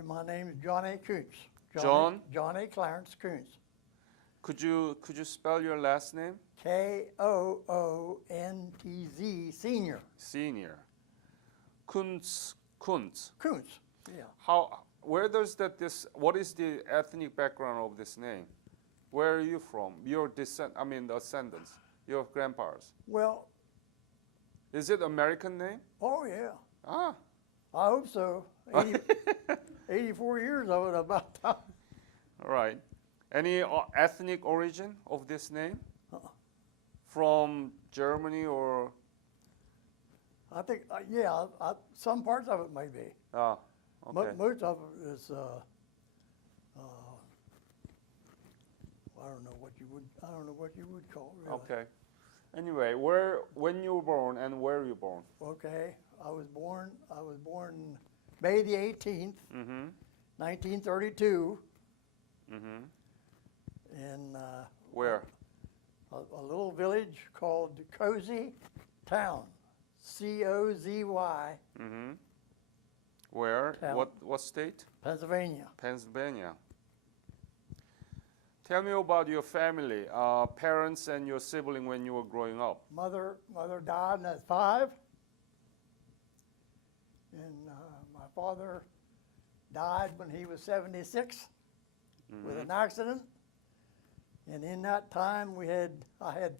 My name is John A. Koontz. John A. Clarence Koontz. Could you spell your last name? Koontz, Senior. Senior. Koontz. Koontz. Koontz. Yeah. Where does what is the ethnic background of this name? Where are you from? Your descendants, your grandparents. Well, Is it American name? oh yeah. Ah, I hope so. 84 years of it about time. all right. Any ethnic origin of this name? Uh-uh. From Germany or? I think, yeah, some parts of it may be. Ah, okay. Most of it is, I don't know what you would call it, really. Okay. Anyway, when you were born and where were you born? Okay, I was born May the 18th, Mm-hmm. 1932, Mm-hmm. in Where? a little village called Cozy Town, C-O-Z-Y, Mm-hmm. Where? Town. What state? Pennsylvania. Pennsylvania. Tell me about your family, parents and your sibling when you were growing up. Mother died when I was 5, and my father died when he was 76 with an accident. And in that time, I had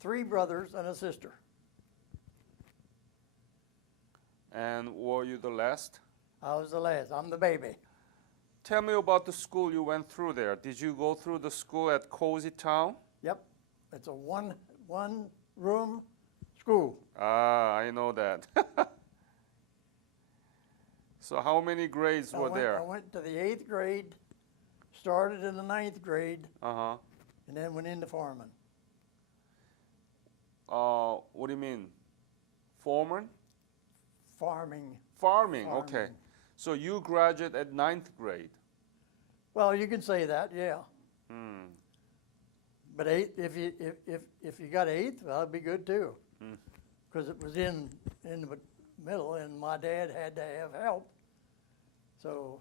3 brothers and a sister. And were you the last? I was the last. I'm the baby. Tell me about the school you went through there. Did you go through the school at Cozy Town? Yep, it's a one room school. Ah, I know that. So how many grades were there? I went to the 8th grade, started in the 9th grade, Uh-huh. and then went into farming. What do you mean? Foreman? Farming. Farming, okay. So you graduated at 9th grade. Well, you can say that, yeah. Hmm. But if you got 8th, well, that'd be good too, because it was in the middle, and my dad had to have help. So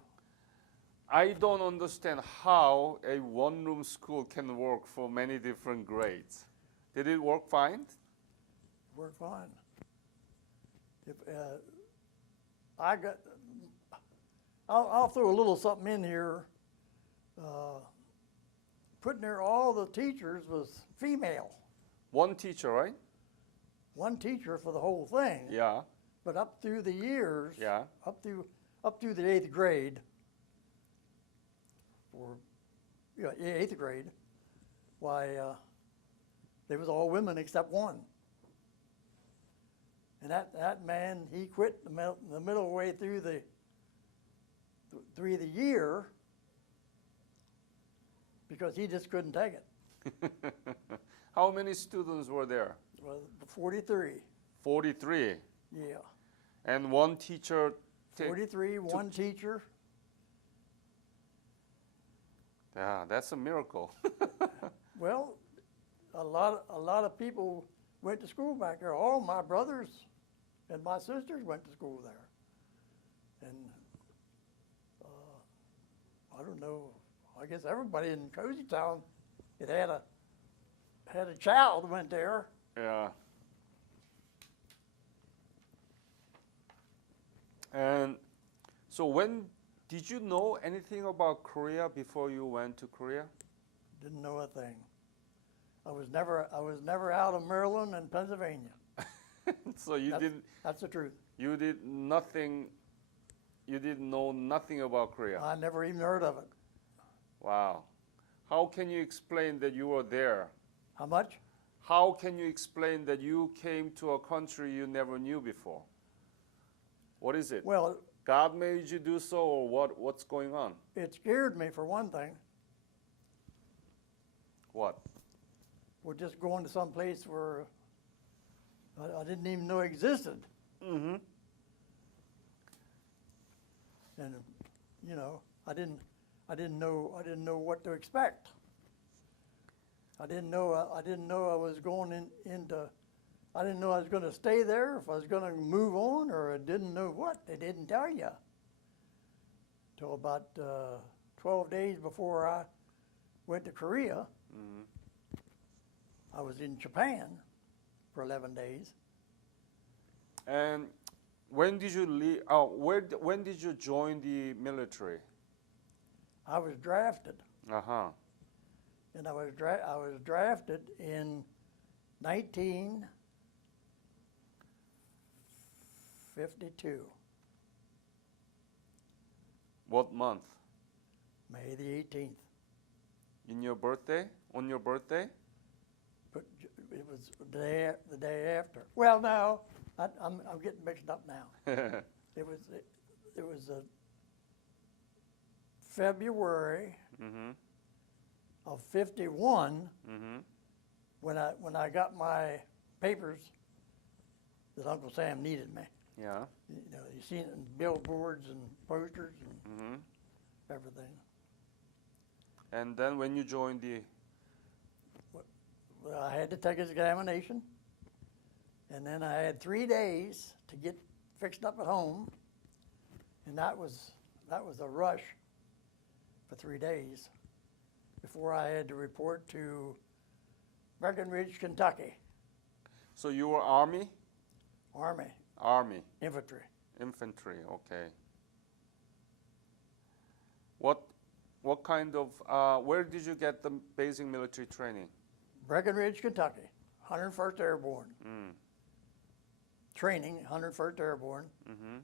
I don't understand how a one-room school can work for many different grades. Did it work fine? worked fine. I'll throw a little something in here. Putting there, all the teachers was female. One teacher, right? One teacher for the whole thing. Yeah. But up through the years, Yeah. up through the 8th grade, or 8th grade, why they was all women except one. And that man, he quit the middle way through the year because he just couldn't take it. How many students were there? Well, 43. 43. Yeah. And one teacher. 43, one teacher. Yeah, that's a miracle. Well, a lot of people went to school back there. All my brothers and my sisters went to school there. And I don't know, I guess everybody in Cozy Town had a child went there. Yeah. And so when did you know anything about Korea before you went to Korea? Didn't know a thing. I was never out of Maryland and Pennsylvania. So That's the truth. you did nothing, you didn't know nothing about Korea. I never even heard of it. Wow. How can you explain that you were there? How much? How can you explain that you came to a country you never knew before? What is it? Well, God made you do so, or what's going on? it scared me for one thing. What? We're just going to some place where I didn't even know existed. Mm-hmm. And I didn't know what to expect. I didn't know I was going into I didn't know I was going to stay there, if I was going to move on, or I didn't know what. They didn't tell you. till about 12 days before I went to Korea. Mhm. I was in Japan for 11 days. And when did you leave? When did you join the military? I was drafted, Uh-huh. and I was drafted in 1952, What month? May the 18th. In your birthday? On your birthday? But it was the day after. Well, no, I'm getting mixed up now. It was February Mhm. of 51 Mhm. when I got my papers that Uncle Sam needed me. Yeah. You know, you seen it in billboards and posters and Mhm. everything. And then when you joined the Well, I had to take his examination, and then I had 3 days to get fixed up at home, and that was a rush for 3 days before I had to report to Breckenridge, Kentucky, So you were Army? Army, Army. infantry. Infantry, okay. What kind of where did you get the basic military training? Breckenridge, Kentucky, 101st Airborne. Mm. Training, 101st Airborne, Mhm.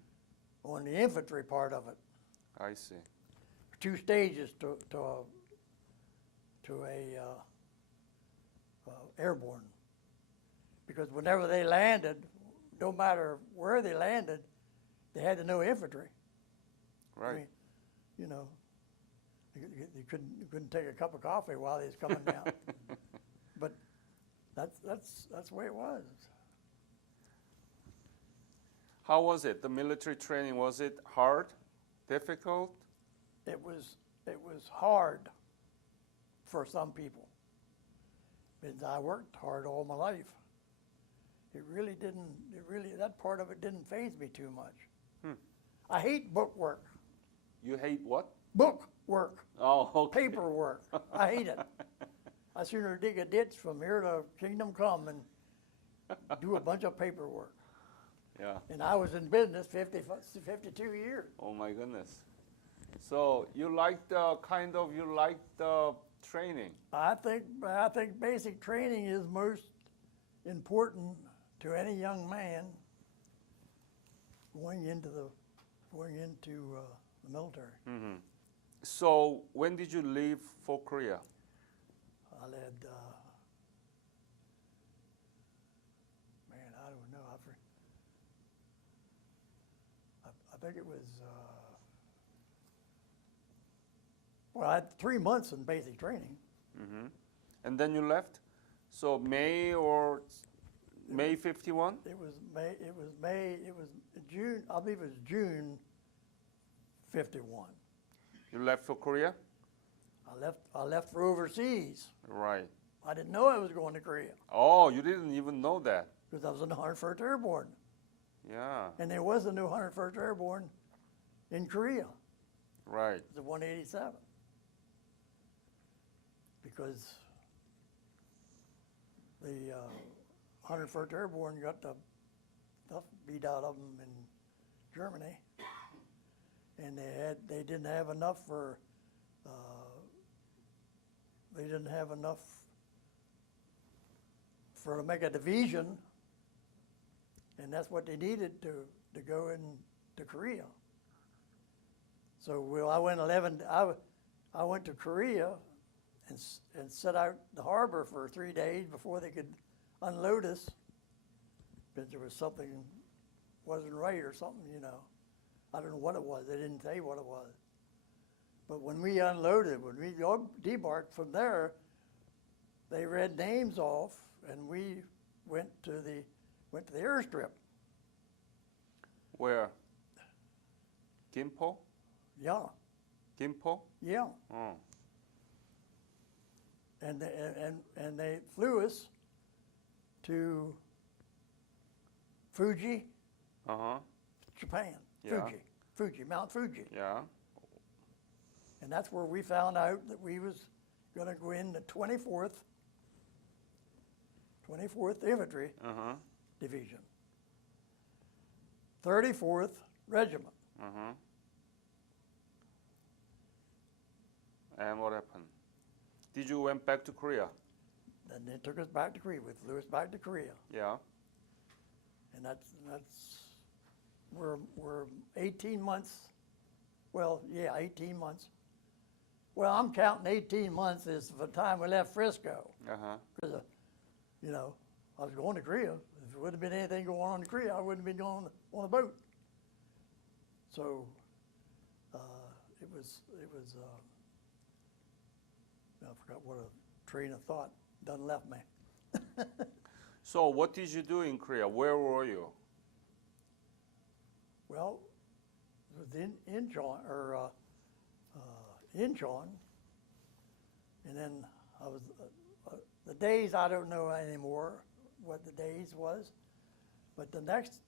on the infantry part of it. I see. 2 stages to a airborne, because whenever they landed, no matter where they landed, they had to know infantry. Right. I mean, you know, you couldn't take a cup of coffee while they was coming down. But that's the way it was. How was it? The military training, was it hard? Difficult? It was hard for some people, because I worked hard all my life. That part of it didn't faze me too much. Hmm. I hate book work. You hate what? Book work, Oh, okay. paperwork. I hate it. I sooner dig a ditch from here to Kingdom Come and do a bunch of paperwork. Yeah. And I was in business 52 years. Oh my goodness. So you liked the training. I think basic training is most important to any young man going into the military. Mhm. So when did you leave for Korea? I led, man, I don't know. I think it was, well, I had 3 months in basic training. Mhm. And then you left? So May 51? It was June, I believe it was June 51. You left for Korea? I left for overseas. Right. I didn't know I was going to Korea Oh, you didn't even know that. because I was in the 101st Airborne. Yeah. And there was a new 101st Airborne in Korea, Right. the 187. Because the 101st Airborne got the stuff beat out of them in Germany, and they didn't have enough for to make a division, and that's what they needed to go into Korea. So I went I went to Korea and set out the harbor for 3 days before they could unload us, because there was something wasn't right or something, you know. I don't know what it was. They didn't say what it was. But when we unloaded, when we debarked from there, they read names off, and we went to the airstrip. Where? Gimpo? Yeah, Gimpo? yeah. Oh. And they flew us to Fuji, Uh-huh. Japan. Yeah. Fuji, Mount Fuji. Yeah. And that's where we found out that we was going to go in the 24th Infantry Uh-huh. Division, 34th Regiment. Uh-huh. And what happened? Did you went back to Korea? Then they took us back to Korea, with Lewis back to Korea. Yeah. And we're 18 months, well, yeah, 18 months. Well, I'm counting 18 months as the time we left Frisco. Uh-huh. Because, you know, I was going to Korea. If there would have been anything going on in Korea, I wouldn't have been going on a boat. So it was I forgot what a train of thought done left me. So what did you do in Korea? Where were you? Well, it was Incheon, and then I was the days I don't know anymore what the days was, but the next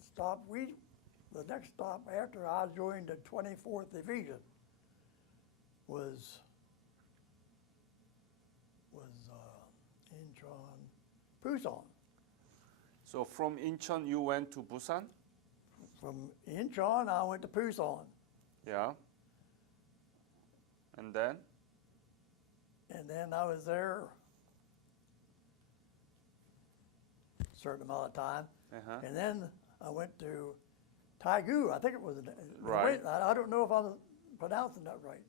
stop after I joined the 24th Division was Incheon, Busan. So from Incheon you went to Busan? From Incheon, I went to Busan. Yeah. And then? And then I was there a certain amount of time. Uh-huh. And then I went to Taegu. I think it was. Right. I don't know if I'm pronouncing that right.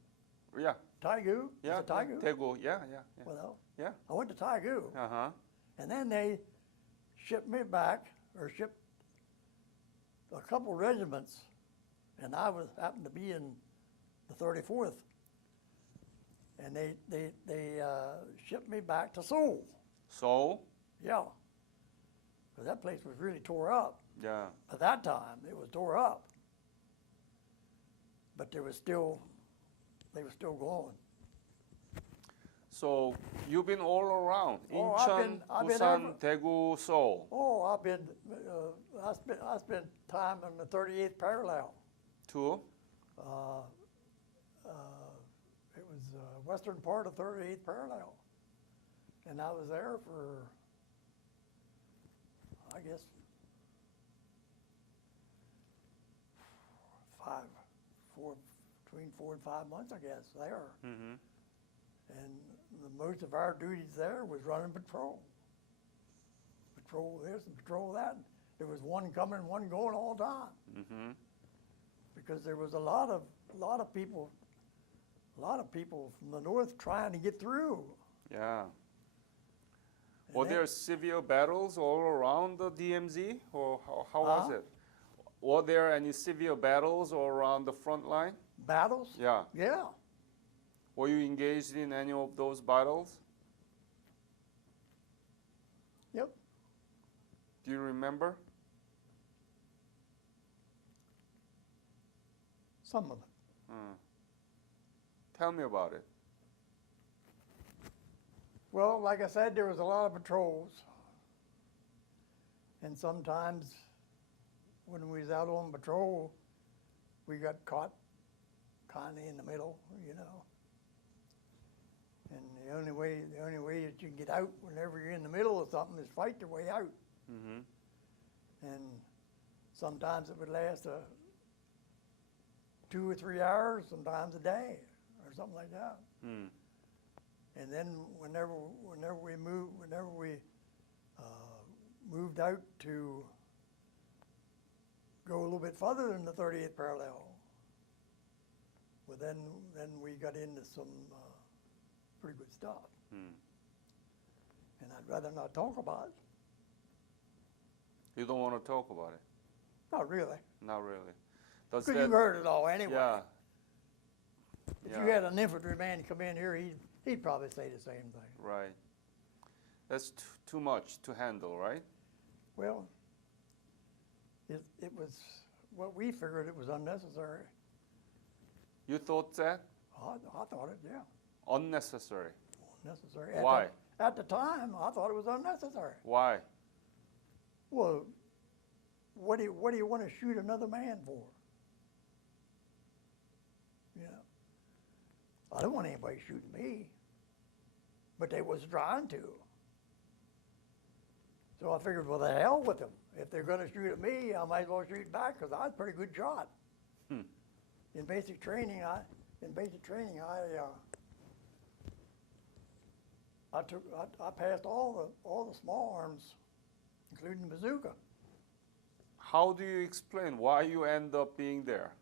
Yeah. Taegu? Yeah. Is it Taegu? Daegu. Yeah. Well, Yeah. I went to Taegu. Uh-huh. And then they shipped me back, or shipped a couple regiments, and I happened to be in the 34th. And they shipped me back to Seoul. So? Yeah. Because that place was really tore up. Yeah. At that time, it was tore up. But they were still going. So you've been all around. Oh, Incheon, I've been Busan, Daegu, Seoul. Oh, I spent time on the 38th parallel. Two? It was western part of 38th parallel. And I was there for, I guess, between 4 and 5 months, I guess, there. Mm-hmm. And most of our duties there was running patrol. Patrol this and patrol that. There was one coming, one going all the time. Mm-hmm. Because there was a lot of people from the north trying to get through. Yeah. And Were then- there severe battles all around the DMZ, or how was Huh? it? Were there any severe battles all around the front line? Battles? Yeah. Yeah. Were you engaged in any of those battles? Yep. Do you remember? Some of it. Tell me about it. Well, like I said, there was a lot of patrols. And sometimes when we was out on patrol, we got caught kind of in the middle, you know. And the only way that you can get out whenever you're in the middle of something is fight your way out. Mm-hmm. And sometimes it would last 2 or 3 hours, sometimes a day, or something like that. Mm. And then whenever we moved out to go a little bit further than the 38th parallel, well then we got into some pretty good stuff. Mm. And I'd rather not talk about it. You don't want to talk about it? Not really. Not really. Does Because that? you've heard it all anyway. Yeah. If Yeah. you had an infantryman come in here, he'd probably say the same thing. Right. That's too much to handle, right? Well, it was, what we figured it was unnecessary. You thought that? I thought it, yeah, Unnecessary. necessary. Why? At the time, I thought it was unnecessary. Why? Well, what do you want to shoot another man for? You know, I don't want anybody shooting me. But they was trying to. So I figured, well, the hell with them. If they're going to shoot at me, I might as well shoot back because I was a pretty good shot. In basic training, I passed all the small arms, including the bazooka. How do you explain why you end up being there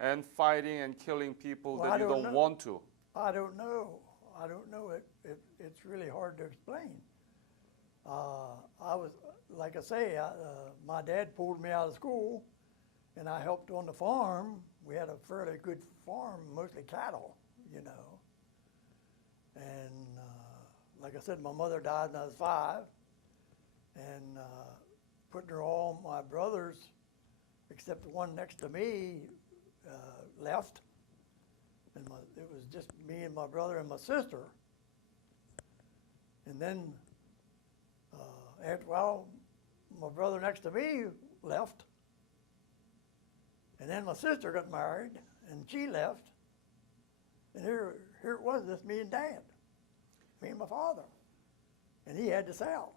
and fighting and killing people Well, that I you don't don't know. want to? I don't know. It's really hard to explain. I was, like I say, my dad pulled me out of school, and I helped on the farm. We had a fairly good farm, mostly cattle, you know. And like I said, my mother died when I was 5, and putting her all my brothers, except the one next to me, left. And it was just me and my brother and my sister. And then after a while, my brother next to me left. And then my sister got married, and she left. And here it was, just me and Dad, me and my father. And he had to sell.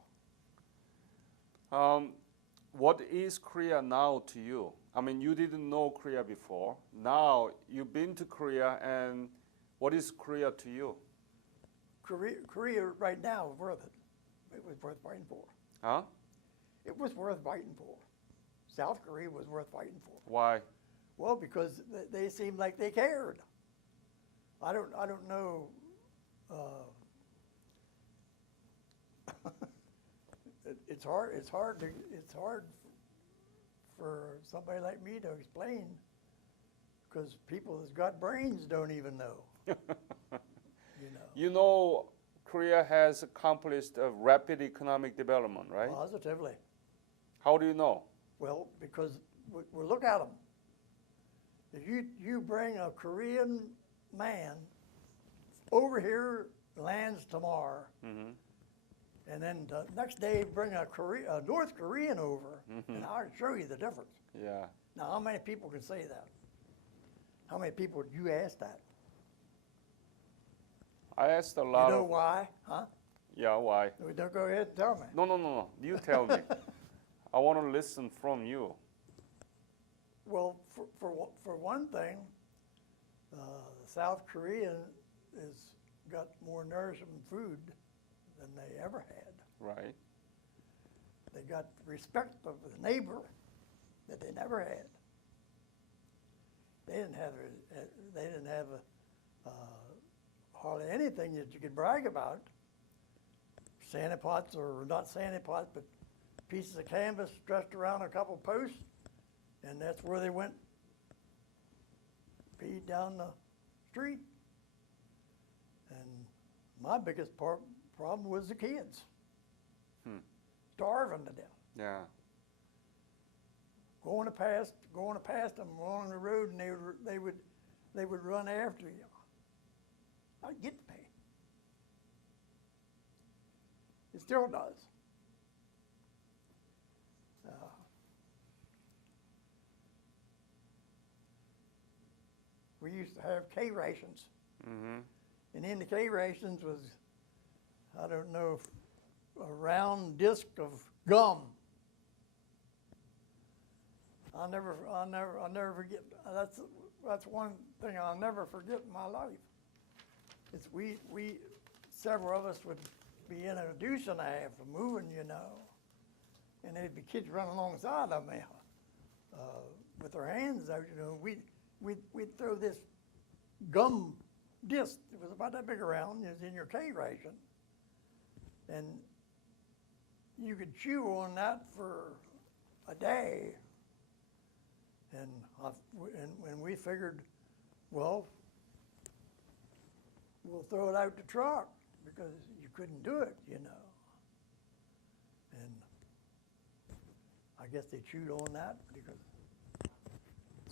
What is Korea now to you? I mean, you didn't know Korea before. Now you've been to Korea, and what is Korea to you? Korea right now is worth it. It was worth fighting for. Huh? It was worth fighting for. South Korea was worth fighting for. Why? Well, because they seemed like they cared. I don't know. It's hard for somebody like me to explain, because people that's got brains don't even know. You know, Korea has accomplished a rapid economic development, right? Positively. How do you know? Well, because we look at them. If you bring a Korean man over here, lands tomorrow, and then the next day bring a North Korean over, and I'll show you the difference. Yeah. Now, how many people can say that? How many people did you ask that? I asked a lot You know of. why? Huh? Yeah, why? Don't go ahead and tell me. No. You tell me. I want to listen from you. Well, for one thing, South Korea has got more nourishing food than they ever had. Right. They got respect of the neighbor that they never had. They didn't have hardly anything that you could brag about. Santa pots, or not Santa pots, but pieces of canvas stretched around a couple posts, and that's where they went, peed down the street. And my biggest problem was the kids, starving to death. Yeah. Going to pass them along the road, and they would run after you. I'd get the pay. It still does. We used to have K rations, and in the K rations was, I don't know, a round disc of gum. I'll never forget. That's one thing I'll never forget in my life. It's we several of us would be in a deuce and a half of moving, you know, and there'd be kids running alongside of me with their hands out, you know. We'd throw this gum disc. It was about that big around. It was in your K ration, and you could chew on that for a day. And when we figured, well, we'll throw it out the truck because you couldn't do it, you know. And I guess they chewed on that because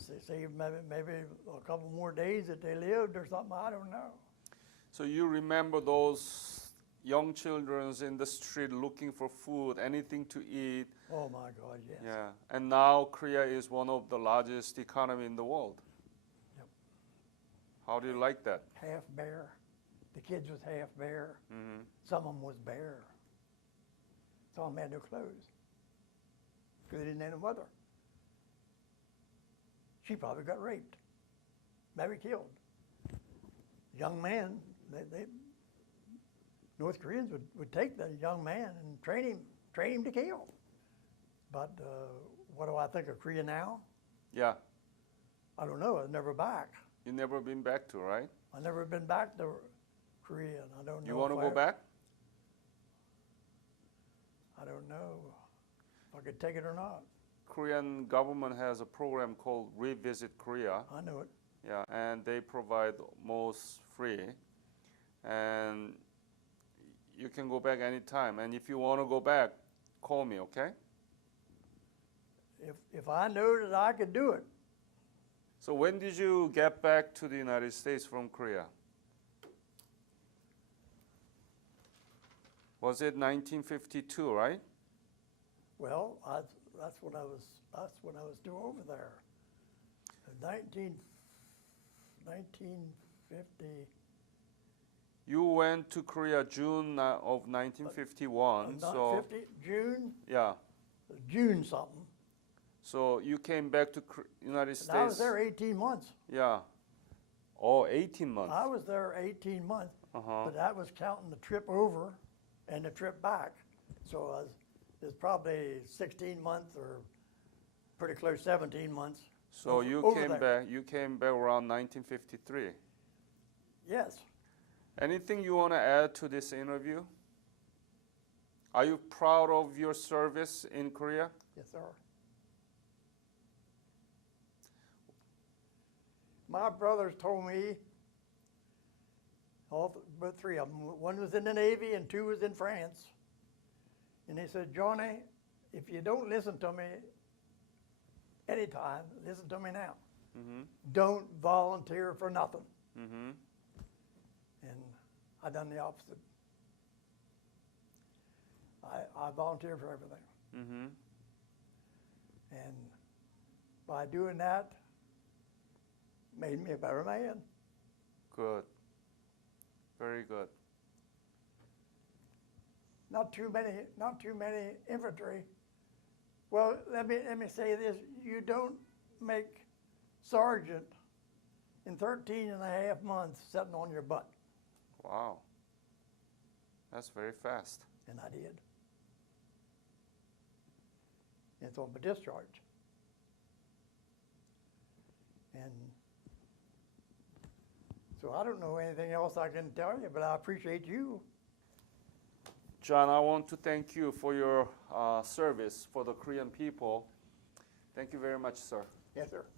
they saved maybe a couple more days that they lived or something. I don't know. So you remember those young children in the street looking for food, anything to eat? Oh my God, yes. Yeah. And now Korea is one of the largest economy in the world. Yep. How do you like that? half bare. The kids was half bare. Mm-hmm. Some of them was bare. Some of them had no clothes because they didn't have no mother. She probably got raped, maybe killed. Young man, North Koreans would take the young man and train him to kill. But what do I think of Korea now? Yeah. I don't know. I've never back. You never been back to, right? I've never been back to Korea, and I don't know. You want to if go back? I don't know if I could take it or not. Korean government has a program called Revisit Korea. I know it. Yeah, and they provide most free, and you can go back anytime. And if you want to go back, call me, okay? If I know that I could do it, So when did you get back to the United States from Korea? Was it 1952, right? well, that's when I was due over there. 1950. You went to Korea June of 1951. Not So 50, June, yeah, June something. so you came back to United States. And I was there 18 months. Yeah. Oh, 18 months. I was there 18 months, Uh-huh. but that was counting the trip over and the trip back. So it's probably 16 months or pretty close 17 months. So over- you over came there. back. You came back around 1953. Yes. Anything you want to add to this interview? Are you proud of your service in Korea? Yes, sir. My brothers told me, but three of them, one was in the Navy and two was in France. And they said, Johnny, if you don't listen to me anytime, listen to me now. Mm-hmm. Don't volunteer for nothing. Mm-hmm. And I done the opposite. I volunteer for everything. Mm-hmm. And by doing that, made me a better man. Good. Very good. Not too many infantry. Well, let me say this: you don't make sergeant in 13 and a half months sitting on your butt, Wow. That's very fast. and I did. It's on my discharge, and so I don't know anything else I can tell you, but I appreciate you. John, I want to thank you for your service for the Korean people. Thank you very much, sir. Yes, sir.